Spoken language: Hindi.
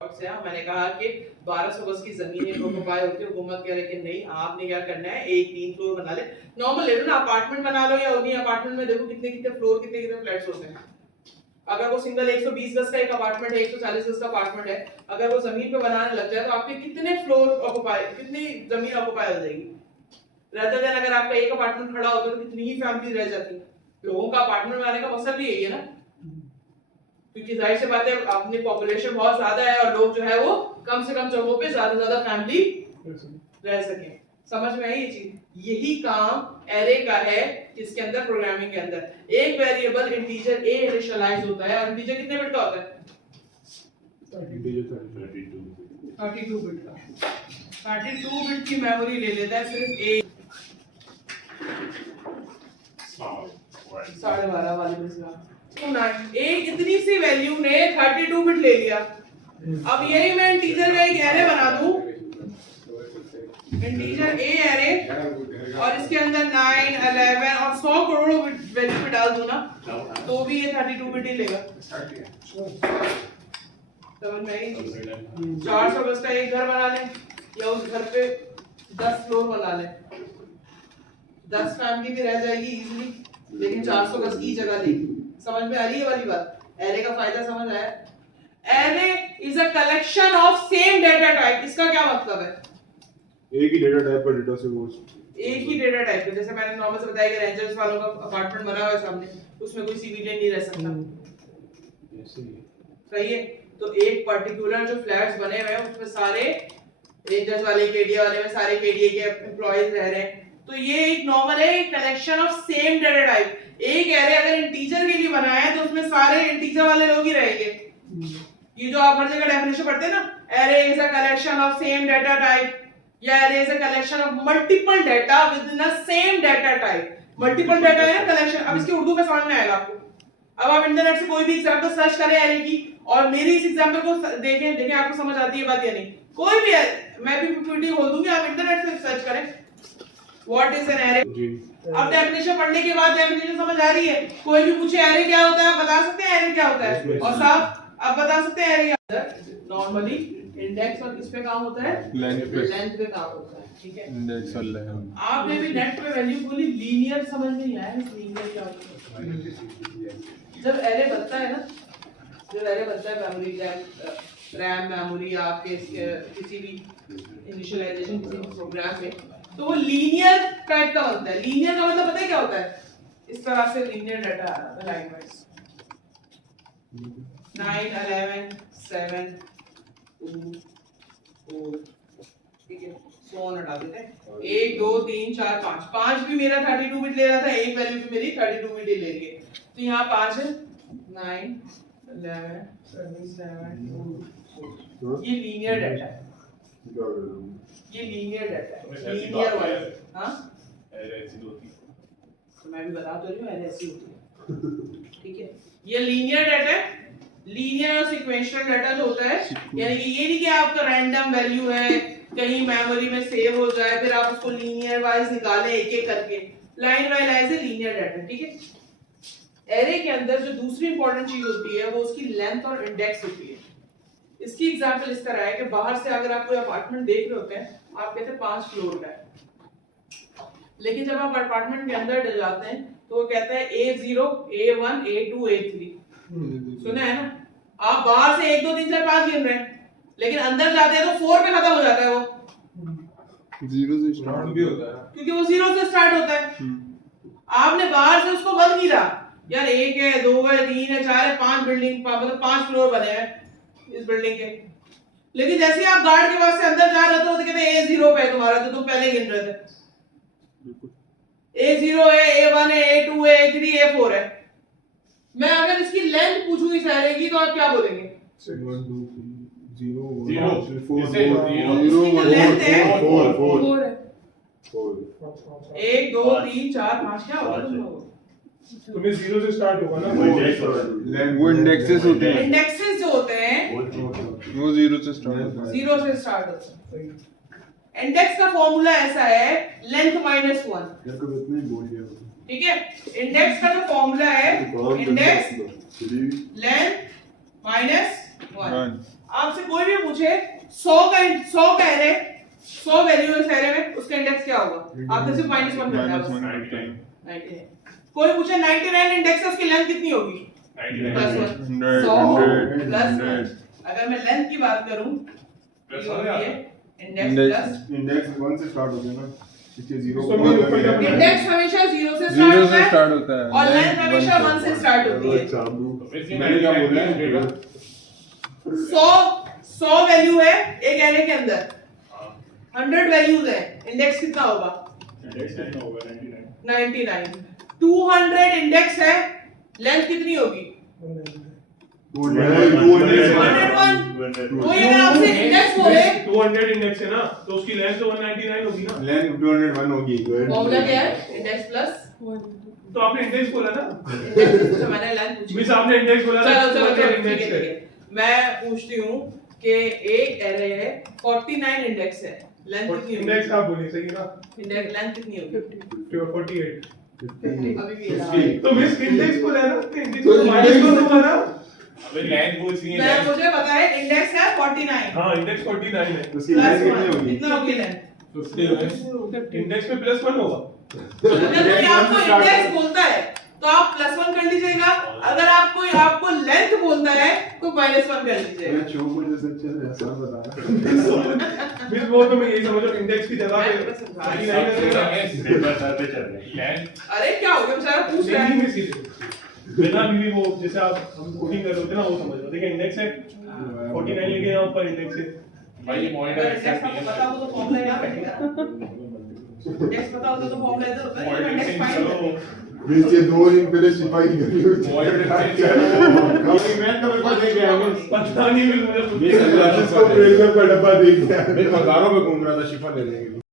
से मैंने कहा कि 1200 गज की जमीन है ऑक्युपाई होती है, हुकूमत कह रही है कि नहीं आपने क्या करना है एक 3 फ्लोर बना ले। नॉर्मल ले लो ना, अपार्टमेंट बना लो या उन्हीं अपार्टमेंट में देखो कितने कितने फ्लोर कितने कितने फ्लैट्स होते हैं। अगर वो सिंगल 120 गज का एक अपार्टमेंट है, 140 गज का अपार्टमेंट है, अगर वो जमीन पे बनाने लग जाए तो आपके कितने फ्लोर ऑक्युपाई, कितनी जमीन ऑक्युपाई हो जाएगी। रहता है अगर आपका एक अपार्टमेंट खड़ा होता तो कितनी ही फैमिली रह जाती। लोगों का अपार्टमेंट बनाने का मकसद भी यही है ना, क्योंकि जाहिर सी बात है अपनी पॉपुलेशन बहुत ज्यादा है और लोग जो है वो कम से कम जगहों पे ज्यादा ज्यादा फैमिली रह सके। समझ में आई ये चीज। यही काम एरे का है, इसके अंदर प्रोग्रामिंग के अंदर एक वेरिएबल इंटीजर ए इनिशियलाइज होता है और इंटीजर कितने बिट का होता है? 32 बिट का। 32 बिट की मेमोरी ले लेता है सिर्फ ए। 12.5 वाले एक इतनी सी वैल्यू ने 32 बिट ले लिया। अब यही मैं इंटीजर का एक एरे बना दूं, इंटीजर ए एरे, और इसके अंदर 9, 11 और 100 करोड़ वैल्यू पे डाल दूं ना, तो भी ये 32 बिट ही लेगा। समझ में आई? 400 गज का एक घर बना ले या उस घर पे 10 फ्लोर बना ले, 10 फैमिली भी रह जाएगी इजीली, लेकिन 400 गज की जगह लेगी। समझ में आ रही है वाली बात? एरे का फायदा समझ आया? Array is a collection of same data type. इसका क्या मतलब है? एक ही डेटा टाइप का डेटा से वो एक ही डेटा टाइप का, जैसे मैंने नॉर्मल से बताया कि रेंजर्स वालों का अपार्टमेंट बना हुआ है सामने, उसमें कोई सिविलियन नहीं रह सकता। सही है? तो एक पर्टिकुलर जो फ्लैट्स बने हुए हैं उसमें सारे रेंजर्स वाले, केडीए वाले में सारे केडीए के एम्प्लॉयज रह रहे हैं। तो ये एक नॉर्मल है collection of same data type. एक एरे अगर इंटीजर के लिए बनाया है तो उसमें सारे इंटीजर वाले लोग ही रहेंगे। ये जो आप हर जगह डेफिनेशन पढ़ते हैं ना, array is a collection of same data type, या array is a collection of multiple data within a same data type. Multiple data है ना कलेक्शन। अब इसके उर्दू में समझ में आएगा आपको। अब आप इंटरनेट से कोई भी एग्जांपल सर्च करें एरे की और मेरी इस एग्जांपल को देखें आपको समझ आती है बात या नहीं? कोई भी मैं भी पीपीटी खोल दूंगी, आप इंटरनेट से सर्च करें व्हाट इज एन एरे। अब डेफिनेशन पढ़ने के बाद डेफिनेशन समझ आ रही है। कोई भी पूछे एरे क्या होता है, आप बता सकते हैं एरे क्या होता है? और साहब आप बता सकते हैं एरे क्या होता है? नॉर्मली इंडेक्स और किस पे काम होता है? लेंथ पे काम होता है। ठीक है, इंडेक्स और लेंथ। आपने भी नेट पे वैल्यू बोली, लीनियर समझ नहीं आया। लीनियर क्या होता है? जब एरे बनता है ना, जब एरे बनता है मेमोरी रैम मेमोरी आपके किसी भी इनिशियलाइजेशन किसी भी प्रोग्राम में, तो वो लीनियर टाइप का बनता है। लीनियर का मतलब पता है क्या होता है? इस तरह से लीनियर डाटा आ रहा है लाइन वाइज 9, 11, 7, 2, 4, ठीक है, सो ऑन हटा देते हैं। 1, 2, 3, 4, 5। 5 भी मेरा 32 बिट ले रहा था, एक वैल्यू भी मेरी 32 बिट ही ले रही है। तो यहाँ 5 है, 9, 11, 7, 2, 4। ये लीनियर डाटा है, ये लीनियर डाटा है, लीनियर वाइज। हां, एरे ऐसी होती है, तो मैं भी बता तो रही हूं एरे ऐसी होती है। ठीक है, ये लीनियर डाटा है। लीनियर और सीक्वेंशियल डाटा जो होता है, यानी कि ये नहीं कि आपका रैंडम वैल्यू है कहीं मेमोरी में सेव हो जाए फिर आप उसको लीनियर वाइज निकालें एक एक करके। लाइन बाय लाइन से लीनियर डाटा। ठीक है, एरे के अंदर जो दूसरी इंपॉर्टेंट चीज होती है वो उसकी लेंथ और इंडेक्स होती है। इसकी एग्जांपल इस तरह है कि बाहर से अगर आप कोई अपार्टमेंट देख रहे होते हैं, आप कहते हैं 5 फ्लोर का है, लेकिन जब आप अपार्टमेंट के अंदर जाते हैं तो वो कहता है A0, A1, A2, A3। सुना है ना? आप बाहर से 1, 2, 3, 4, 5 गिन रहे हैं, लेकिन अंदर जाते हैं तो 4 पे खत्म हो जाता है। वो 0 से स्टार्ट भी होता है, क्योंकि वो 0 से स्टार्ट होता है। आपने बाहर से उसको बंद किया, यार 1 है, 2 है, 3 है, 4 है, 5 बिल्डिंग मतलब 5 फ्लोर बने हैं इस बिल्डिंग के, लेकिन जैसे आप गार्ड के पास से अंदर जा रहे हो तो कहते हैं A0 पे है तुम्हारा, तो तुम पहले गिन रहे थे। A0 है, A1 है, A2 है, A3, A4 है। मैं अगर इसकी लेंथ पूछूं इस एरे की तो आप क्या बोलेंगे? 1, 2, 3, 0, 0, 4, 4 लेंथ है 4 है। 4 1, 2, 3, 4, 5 क्या होगा तुम लोगों? तुम्हें 0 से स्टार्ट होगा ना, वो इंडेक्सेस होते हैं, इंडेक्सेस जो होते हैं वो 0 से स्टार्ट होता है। 0 से स्टार्ट होता है। इंडेक्स का फॉर्मूला ऐसा है लेंथ माइनस 1। यार कब इतना ही बोल दिया। ठीक है, इंडेक्स का जो फॉर्मूला है इंडेक्स लेंथ माइनस 1। आपसे कोई भी पूछे 100 का एरे 100 वैल्यू इस एरे में, उसका इंडेक्स क्या होगा? आपको सिर्फ -1 करना है बस। 99। कोई पूछे 99 इंडेक्स है, उसकी लेंथ कितनी होगी? Plus 100 plus 1। अगर मैं लेंथ की बात करूं प्लस ये हो होती गया। है इंडेक्स प्लस इंडेक्स 1 से स्टार्ट होता है ना, इसके 0 इसको भी ऊपर जाना है। इंडेक्स हमेशा 0 से जीरो से स्टार्ट स्टार्ट होता होता है है और लेंथ हमेशा 1 से स्टार्ट होती है। मैंने क्या बोला है? 100 वैल्यू है एक एरे के अंदर, 100 वैल्यूज है, इंडेक्स कितना होगा? 99। 200 इंडेक्स है, लेंथ कितनी होगी? 101। कोई अगर आपसे इंडेक्स बोले 200 इंडेक्स है ना, तो उसकी लेंथ तो 199 होगी ना। लेंथ 201 होगी। फॉर्मूला क्या है? इंडेक्स प्लस तो आपने इंडेक्स बोला ना, इंडेक्स पूछा मैंने, लेंथ पूछी। मिस आपने इंडेक्स बोला ना। चलो ठीक है इंडेक्स ठीक है। मैं पूछती हूँ कि एक एरे है 49 इंडेक्स है, लेंथ कितनी होगी? इंडेक्स आप बोले सही है ना। इंडेक्स लेंथ कितनी होगी? 48। अभी भी ये रहा। तो मिस इंडेक्स बोला है ना, तो इंडेक्स को माइनस कर दूंगा ना। मैं मुझे पता है इंडेक्स है 49 हाँ, इंडेक्स 49 है। उसकी प्लस लेंथ कितनी 1 होगी? कितना होगी लेंथ? इंडेक्स में +1 होगा। अगर कोई आपको इंडेक्स बोलता है तो आप +1 कर लीजिएगा, अगर आपको लेंथ बोलता है तो -1 कर लीजिएगा। मैं चुप मुझे सच्चे से आसान बता रहा। मिस वो तो मैं यही समझ रहा हूँ, इंडेक्स की जगह मैं पे समझा 49 है। अरे क्या हो गया बेचारा पूछ रहा नहीं है। मिस ये बिना भी वो जैसे आप हम कोडिंग कर रहे होते हैं ना, वो समझ लो। देखिए इंडेक्स है 49 लिखे यहाँ पर इंडेक्स है। अगर इंडेक्स आपको पता हो तो फॉर्मूला यहाँ बैठेगा। इंडेक्स पता होता तो फॉर्मूला इधर होता है, इंडेक्स फाइंड है। बीच ये 2 दिन पहले सिपाही करी हुई। मैं तो मेरे को दे गया है। पता नहीं मिल मुझे इसको रेलवे का डब्बा दे गया। मैं बाजारों में घूम रहा था शिफा लेने के लिए।